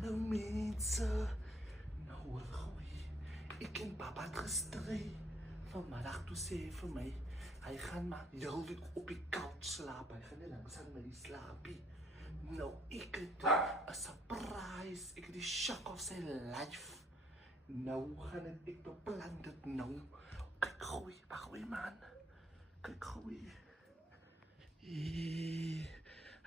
Hallo mense. Nou hoor goeie. Ek en papa het gestry. Vanmiddag toe sê hy vir my, hy gaan maar heel week op die couch slaap. Hy gaan nie langs aan my slaapie. Nou ek het 'n surprise. Ek het die shock of sy life. Nou gaan ek beplan dit nou. Kyk goeie, wag goeie man. Kyk goeie.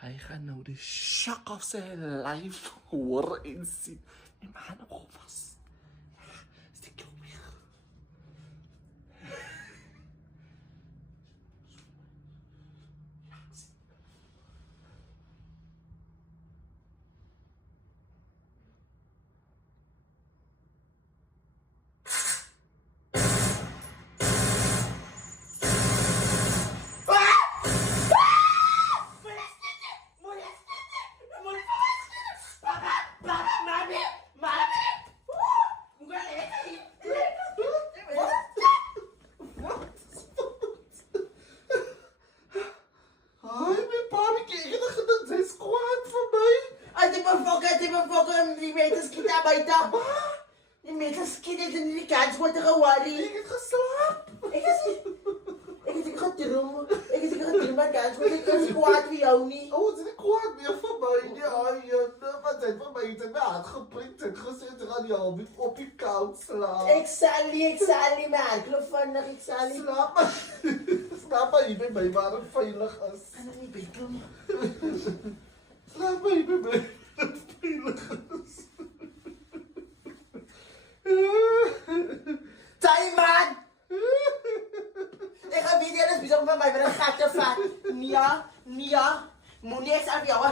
Hy gaan nou die shock of sy life hoor en sien. En man, op vas. Steek jou weg. Die mensen schieten buiten. Die mensen schieten in die kans worden geworden. Ik heb geslapen. Ik is gedroomd. Ik is gedroomd, maar kans wordt ik is kwaad voor jou niet. Oh, het is niet kwaad meer voor mij. Ja, wat zijn van mij? Het is mij aangeprikt en gezet. Ze gaan jou op je koud slapen. Ik zal niet, maar geloof vandaag, ik zal niet. Slaap maar hier bij mij waar het veilig is. Kan er niet bij doen. Slaap maar hier bij mij. Time man! Ik ga weer eens bijzonder van mij met een gat te vat. Nia, moet niet eens aan jou.